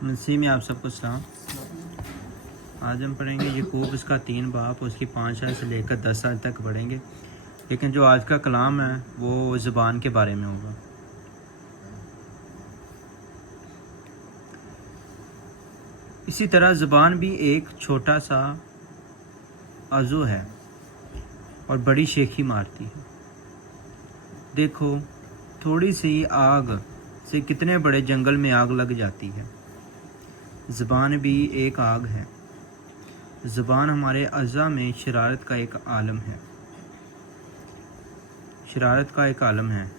नसीब में आप सबको सलाम। आज हम पढ़ेंगे यकूब, उसका 3 बाप, उसकी 5 साल से लेकर 10 साल तक पढ़ेंगे। लेकिन जो आज का कलाम है वो ज़ुबान के बारे में होगा। इसी तरह ज़ुबान भी एक छोटा सा अज़ू है और बड़ी शेखी मारती है। देखो, थोड़ी सी आग से कितने बड़े जंगल में आग लग जाती है। ज़ुबान भी एक आग है। ज़ुबान हमारे अज़ा में शरारत का एक आलम है।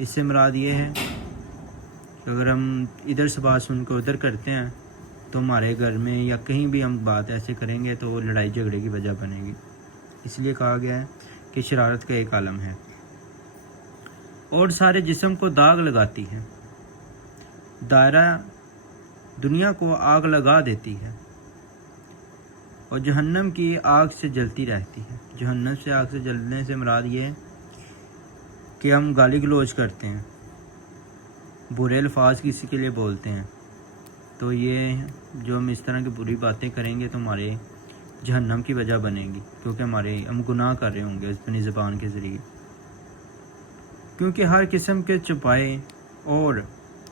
इससे मुराद ये है कि अगर हम इधर से बात सुन कर उधर करते हैं तो हमारे घर में या कहीं भी हम बात ऐसे करेंगे तो वो लड़ाई झगड़े की वजह बनेगी। इसलिए कहा गया है कि शरारत का एक आलम है और सारे जिस्म को दाग लगाती है। दायरा दुनिया को आग लगा देती है और जहन्नम की आग से जलती रहती है। जहन्नम से आग से जलने से मुराद ये है कि हम गाली गलौज करते हैं, बुरे अल्फाज किसी के लिए बोलते हैं, तो ये जो हम इस तरह की बुरी बातें करेंगे तो हमारे जहन्नम की वजह बनेगी, क्योंकि हम गुनाह कर रहे होंगे अपनी ज़बान के ज़रिए। क्योंकि हर किस्म के चौपाए और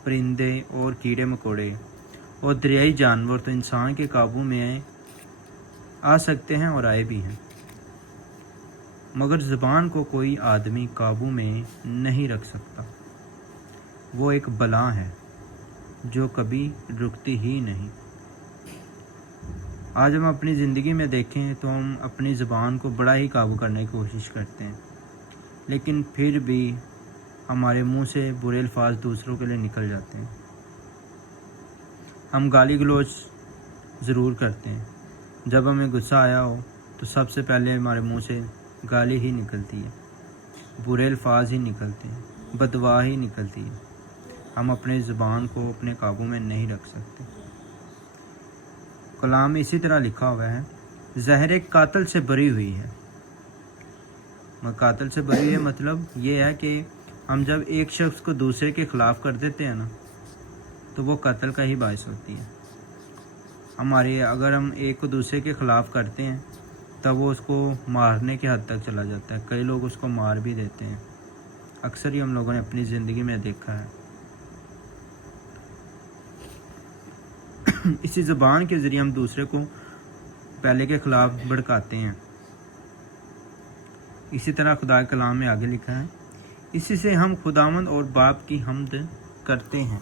परिंदे और कीड़े मकोड़े और दरियाई जानवर तो इंसान के काबू में आ सकते हैं और आए भी हैं, मगर ज़बान को कोई आदमी काबू में नहीं रख सकता। वो एक बला है जो कभी रुकती ही नहीं। आज हम अपनी ज़िंदगी में देखें तो हम अपनी ज़बान को बड़ा ही काबू करने की कोशिश करते हैं, लेकिन फिर भी हमारे मुंह से बुरे अल्फाज दूसरों के लिए निकल जाते हैं। हम गाली गलौज ज़रूर करते हैं। जब हमें गुस्सा आया हो तो सबसे पहले हमारे मुंह से गाली ही निकलती है, बुरे अल्फाज ही निकलते हैं, बदवा ही निकलती है। हम अपने ज़ुबान को अपने काबू में नहीं रख सकते। कलाम में इसी तरह लिखा हुआ है, ज़हर एक कातिल से भरी हुई है। कातिल से भरी हुई है मतलब ये है कि हम जब एक शख्स को दूसरे के ख़िलाफ़ कर देते हैं ना, तो वो कत्ल का ही बायस होती है। अगर हम एक को दूसरे के ख़िलाफ़ करते हैं तब वो उसको मारने के हद तक चला जाता है। कई लोग उसको मार भी देते हैं। अक्सर ही हम लोगों ने अपनी ज़िंदगी में देखा है। इसी ज़ुबान के ज़रिए हम दूसरे को पहले के ख़िलाफ़ भड़काते हैं। इसी तरह खुदा के कलाम में आगे लिखा है, इसी से हम खुदावंद और बाप की हम्द करते हैं।